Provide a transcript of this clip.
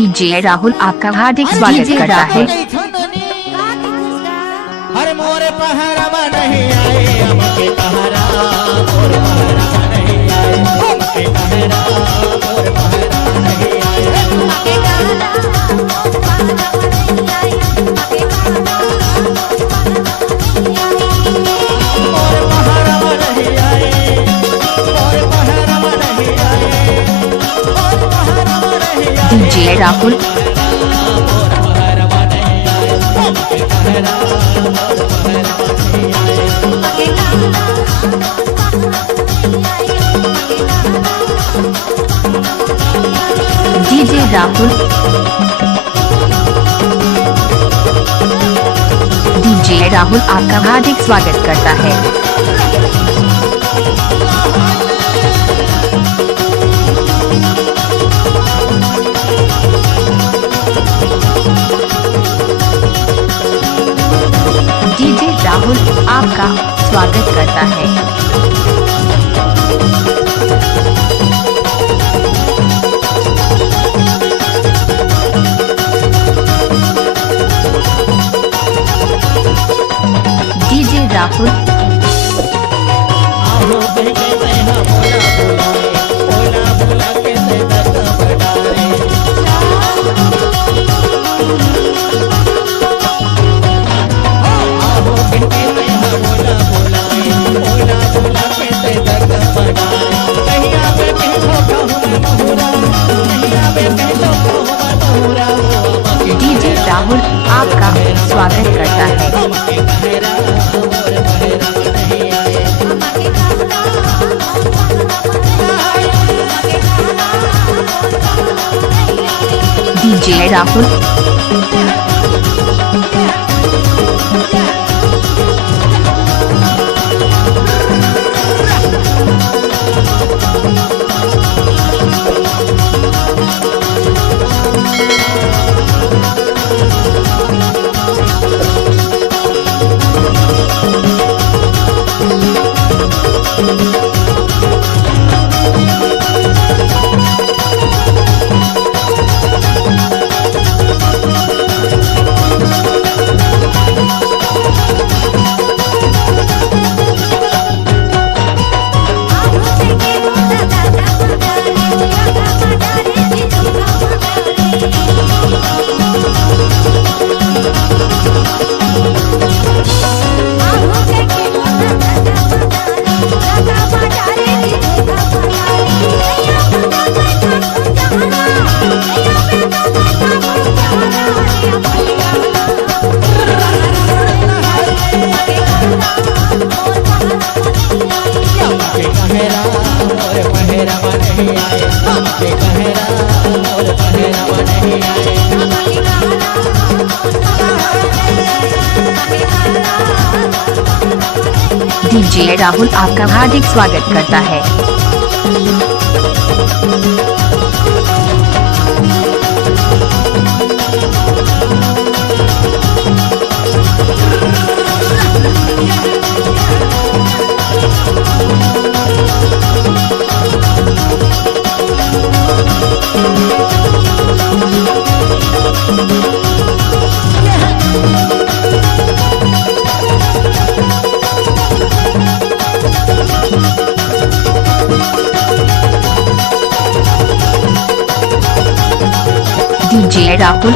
DJ Rahul आपका हार्दिक स्वागत करता है। हर मोर पहरावा नहीं आए हमके पहरा मोर पहरावा नहीं आए हमके पहरा मोर पहरावा नहीं आए हमके पहरा मोर पहरावा नहीं आए हमके मोर पहरावा नहीं आए मोर पहरावा नहीं आए मोर पहरावा नहीं आए DJ Rahul DJ Rahul DJ Rahul आपका हार्दिक स्वागत करता है। डीजे राहुल आपका स्वागत करता है। डीजे राहुल डीजे राहुल आपका स्वागत करता है। डीजे राहुल डीजे राहुल आपका हार्दिक स्वागत करता है। डीजे राहुल